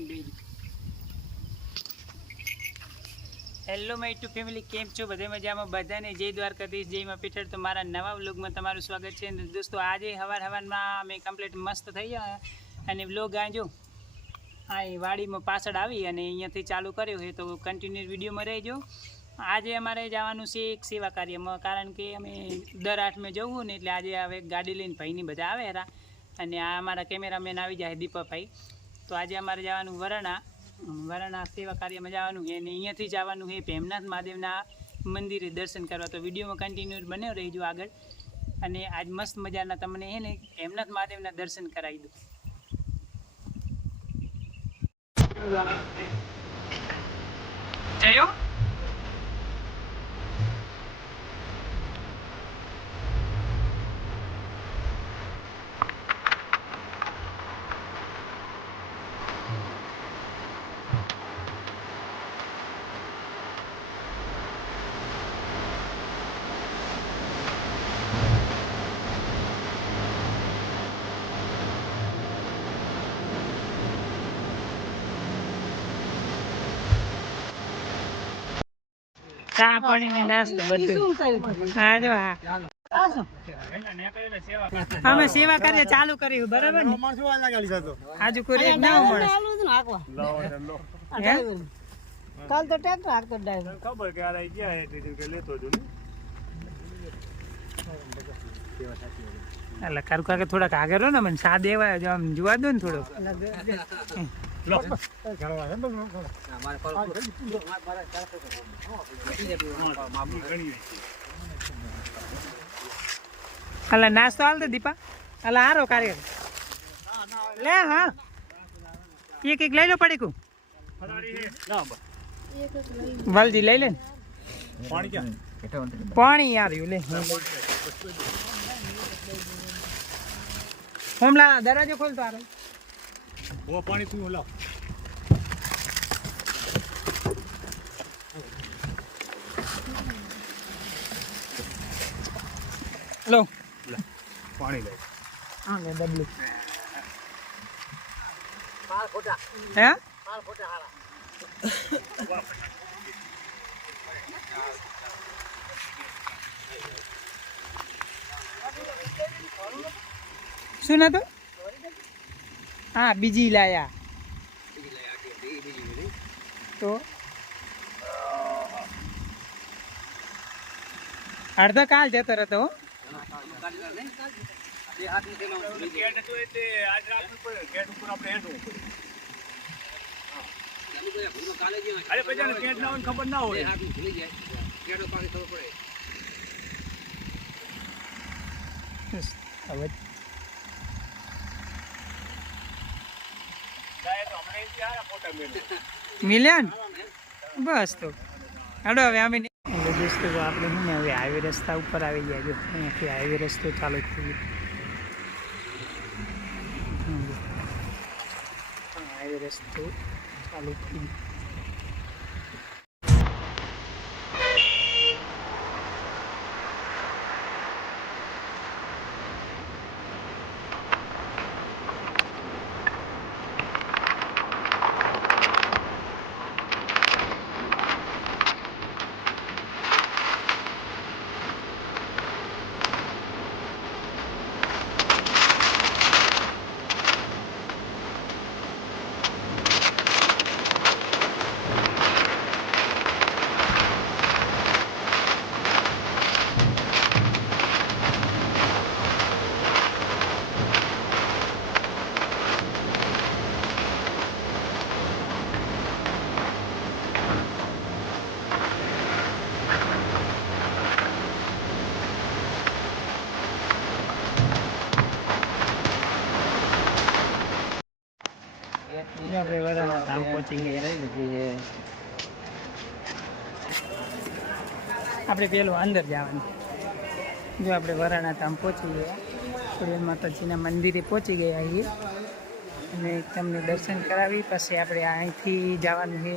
લઈને બેસી. Hello my two family, કેમ છો? બધે મજામાં? બધાને જય દ્વારકાધીશ, જય માં પીઠળ. તો મારા નવા વ્લોગમાં તમારું સ્વાગત છે. દોસ્તો આજે હવારમાં અમે કમ્પ્લીટ મસ્ત થઈ ગયા અને વ્લોગ આજો આ વાડીમાં પાછળ આવી અને અહીંયાથી ચાલુ કર્યો છે, તો કન્ટિન્યુ વિડીયોમાં રહેજો. આજે અમારે જવાનું છે એક સેવા કાર્યમાં, કારણ કે અમે દર 8 જવું ને એટલે આજે હવે ગાડી લઈને ભાઈની બધા આવે હતા અને આ અમારા કેમેરામેન આવી જાય દીપાભાઈ. તો આજે અમારે જવાનું વરાણા સેવા કાર્યમાં જવાનું છે અને અહીંયાથી જવાનું છે ભેમનાથ મહાદેવના મંદિરે દર્શન કરવા. તો વિડીયોમાં કન્ટિન્યુ બન્યો રહીજો આગળ, અને આજ મસ્ત મજાના તમને છે ને ભેમનાથ મહાદેવના દર્શન કરાવી દઉં. જયો ચા પાણી ને નાસ્તો બધું. હા જો હા, અમે સેવા કરીએ ચાલુ કર્યું બરાબર ને. આજુ કોઈ ના મળે કાલ તો ટ્રેક્ટર હાકતો ડ્રાઈવર ખબર કે આ ગયા એટલે કે લેતો જો ને. એટલે કારુ કાકે થોડાક આગળ રહો ને, મને સા દેવાય જો આમ જોવા દો ને થોડોક. અલા નાસ્તો હાલ દે દીપા. અલા હારો કાર્ય લે. હા એક લઈ લો પડીકું. વાલજી લઈ લે ને પાણી આવ્યું લે. હોમલા દરવાજો ખોલતો આરો પાણી પીવું. લાવ લો પાણી લે. હા લે ડબલું. પાલ ખોટા હે પાલ ખોટા હારા. શું ના તો હા બીજી લાયા તો અડધો કાલ જતો રહેતો. ખબર ના હોય મિલ્યા ને બસ. તો હાડો હવે અમે દોસ્તો આપણે શું ને હવે હાઈવે રસ્તા ઉપર આવી ગયા. જો અહીંયાથી હાઈવે રસ્તો ચાલુ થઈ ગયો. હાઈવે રસ્તો ચાલુ થઈ ગયો. આપણે વરાણા ધામ પહોંચી ગયા. આપણે પેલું અંદર જવાનું. જો આપણે વરાણા ધામ પહોંચી ગયા, ખોડિયાર માતાજીના મંદિરે પહોંચી ગયા છીએ અને તમને દર્શન કરાવી. પછી આપણે અહીંથી જવાનું છે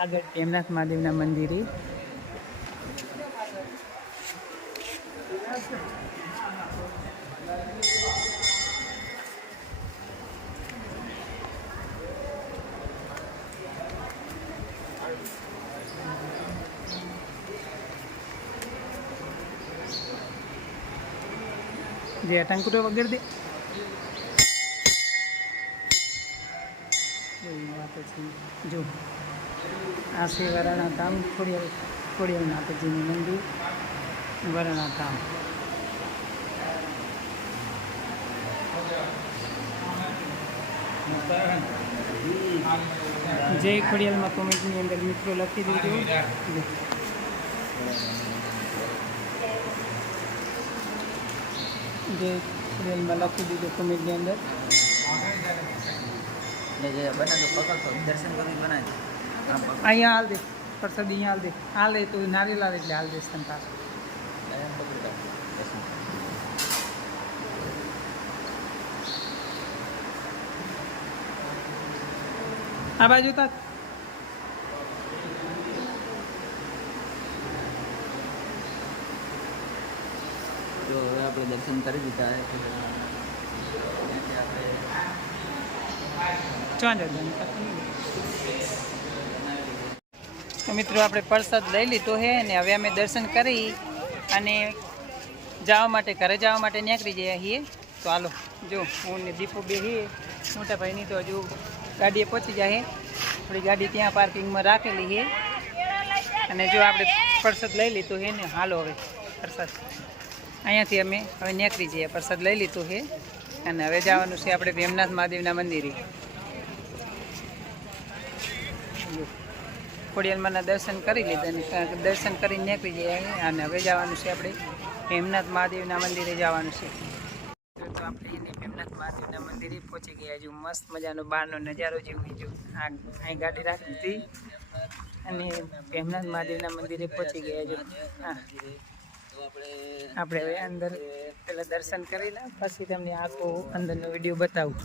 આગળ ભેમનાથ મહાદેવના મંદિરે. જે ટંકુટો વગર દે પછી જો આ છે વરાણા ધામ ખોડિયાર માતાજીનું મંદિર વરાણા ધામ. જય ખોડિયાલમાં કોમેન્ટની અંદર મિત્રો લખી દીધો. જય ખોડિયાલમાં લખી દીધું કોમેન્ટની અંદર. અહીંયા હાલ દે પ્રસાદ, અહીંયા હાલ દે, હાલ દે તો નારિયેલ આવે એટલે હાલ દેશ તને પાછું. આ બાજુ તા જો હવે આપણે દર્શન કરી દીધા તો મિત્રો આપણે પ્રસાદ લઈ લીધો છે ને હવે અમે દર્શન કરી અને જવા માટે ઘરે જવા માટે નીકળી જઈએ છીએ. તો હાલો જો હું ને દીપો બે છીએ, મોટા ભાઈની તો હજુ ગાડીએ પહોંચી જાય. આપણી ગાડી ત્યાં પાર્કિંગમાં રાખેલી છે અને જો આપણે પ્રસાદ લઈ લીધો છે ને હાલો હવે પ્રસાદ અહીંયાથી અમે હવે નીકળી જઈએ. પ્રસાદ લઈ લીધો છે અને હવે જવાનું છે આપણે ભીમનાથ મહાદેવના મંદિરે. ખોડિયાલમાંના દર્શન કરી લીધા અને દર્શન કરી નીકળી જઈએ અને હવે જવાનું છે આપણે ભીમનાથ મહાદેવના મંદિરે જવાનું છે. તો આપણે એને ભીમનાથ મહાદેવના મંદિરે પહોંચી ગયા. જો મસ્ત મજાનો બહારનો નજારો જેવું જો અહીં ગાડી રાખી હતી અને ભીમનાથ મહાદેવના મંદિરે પહોંચી ગયા. જો હા આપણે હવે અંદર પહેલાં દર્શન કરી લે પછી તમને આખો અંદરનો વિડીયો બતાવું.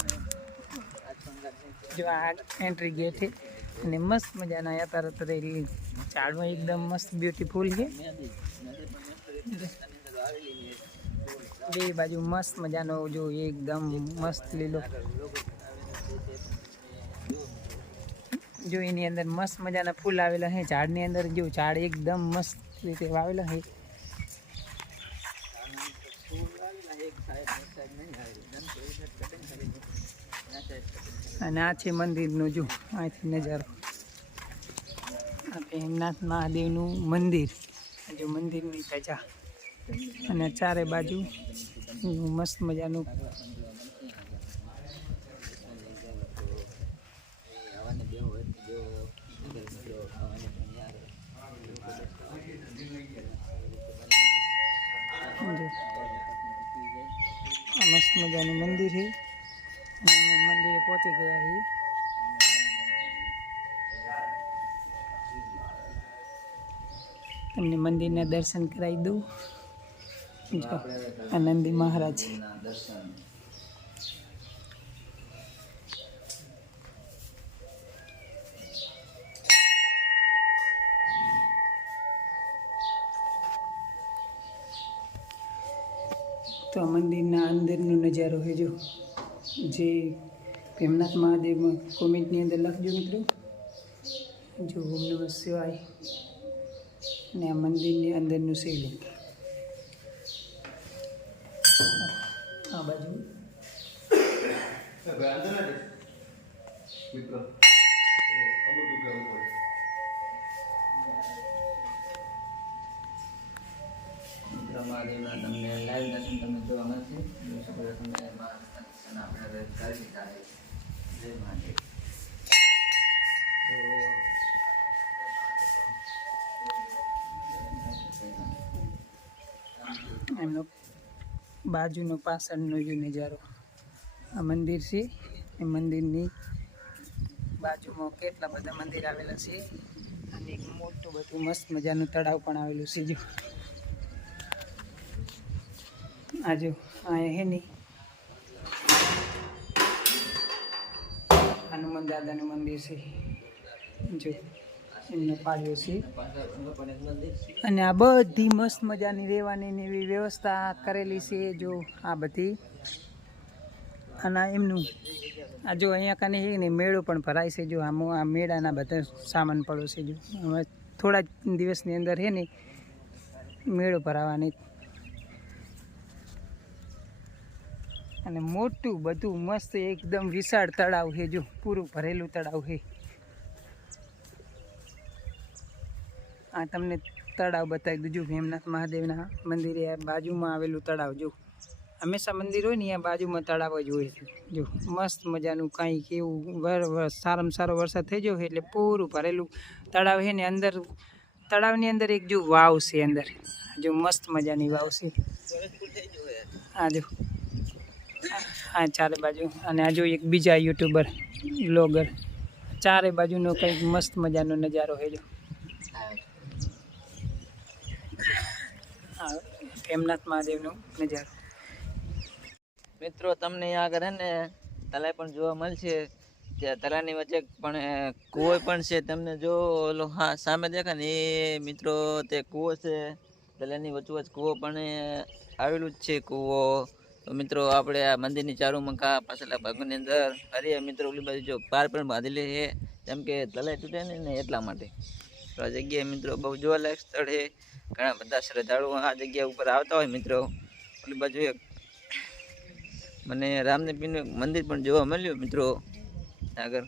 જો આ એન્ટ્રી ગેટ છે અને મસ્ત મજાના યાતારત રહેલી ઝાડમાં એકદમ મસ્ત બ્યુટીફુલ છે. બે બાજુ મસ્ત મજાનો જો એકદમ મસ્ત લીલો જો એની અંદર મસ્ત મજાના ફૂલ આવેલા છે. ઝાડની અંદર જો ઝાડ એકદમ મસ્ત રીતે વાવેલા છે. અને આ છે મંદિરનું જો અહીંથી નજારો. આ ભીમનાથ મહાદેવનું મંદિર, જો મંદિરની ધજા અને ચારે બાજુ મસ્ત મજાનું મસ્ત મજાનું મંદિર છે અને અમે મંદિરે પહોંચી ગયા છીએ. તમને મંદિરના દર્શન કરાવી દઉં. જો આનંદી મહારાજ તો આ મંદિરના અંદરનો નજારો છે. જો જે ભીમનાથ મહાદેવમાં કોમેન્ટની અંદર લખજો મિત્રો. જો ઓમ નમઃ શિવાય અને આ મંદિરની અંદરનું શિવલિંગ આ બાજુ મહાદેવના તમને લાઈવ દર્શન તમને જોવા મળશે. તમને દર્શન આપણે કરી દીધા છે. જય મહાદેવ. એમનો બાજુનો પાછળનો જે નજારો આ મંદિર છે. એ મંદિરની બાજુમાં કેટલા બધા મંદિર આવેલા છે અને એક મોટું બધું મસ્ત મજાનું તળાવ પણ આવેલું છે. જો આ જો અહીંયા હે નહીં હનુમાન દાદાનું મંદિર છે. જો એમનો પાડ્યો છે અને આ બધી મસ્ત મજાની રહેવાની એવી વ્યવસ્થા કરેલી છે. જો આ બધી અને એમનું આ જો અહીંયા કને છે ને મેળો પણ ભરાય છે. જો આ મેળાના બધા સામાન પડો છે. જો હવે થોડા દિવસની અંદર છે ને મેળો ભરાવાની અને મોટું બધું મસ્ત એકદમ વિશાળ તળાવ છે, જો પૂરું ભરેલું તળાવ છે. આ તમને તળાવ બતાવી દીધું ભીમનાથ મહાદેવના મંદિરે બાજુમાં આવેલું તળાવ. જો હંમેશા મંદિર હોય ને ત્યાં બાજુમાં તળાવ જ હોય છે. જો મસ્ત મજાનું કાંઈક એવું સારામાં સારો વરસાદ થઈ ગયો એટલે પૂરું ભરેલું તળાવ છે ને અંદર તળાવની અંદર એક જો વાવ છે, અંદર જો મસ્ત મજાની વાવ છે. આ જો આ ચારે બાજુ, અને આ જો એક બીજા યુટ્યુબર બ્લોગર, ચારે બાજુનો કંઈક મસ્ત મજાનો નજારો છે. જો ભીમનાથ મહાદેવનો નજારો. મિત્રો તમને અહીંયા આગળ હે ને તલાઈ પણ જોવા મળશે. ત્યાં તલાઈની વચ્ચે પણ કૂવો પણ છે. તમને જો ઓલો હા સામે દેખાય ને એ મિત્રો તે કૂવો છે. તલાઈની વચ્ચોવચ્ચ કૂવો પણ આવેલું જ છે કૂવો. તો મિત્રો આપણે આ મંદિરની ચારુમંકા પાછળના ભાગની અંદર હરીએ મિત્રો ઓલી બાજુ જો પાર પણ બાંધેલી છે, જેમ કે તલાઈ તૂટે ને એટલા માટે. તો આ જગ્યાએ મિત્રો બહુ જોવાલાયક સ્થળ છે. ઘણા બધા શ્રદ્ધાળુઓ આ જગ્યા ઉપર આવતા હોય. મિત્રો ઓલી બાજુ એક મને રામદેવપીરનું મંદિર પણ જોવા મળ્યું મિત્રો આગળ.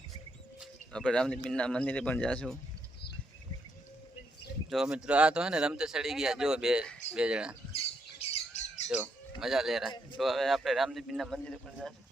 આપણે રામદેવપીરના મંદિરે પણ જાશું. જો મિત્રો આ તો હે ને રમતે ચડી ગયા જો બે જણા, જો મજા લે રહ્યા. તો હવે આપણે રામદેવપીરના મંદિરે પણ જાશું.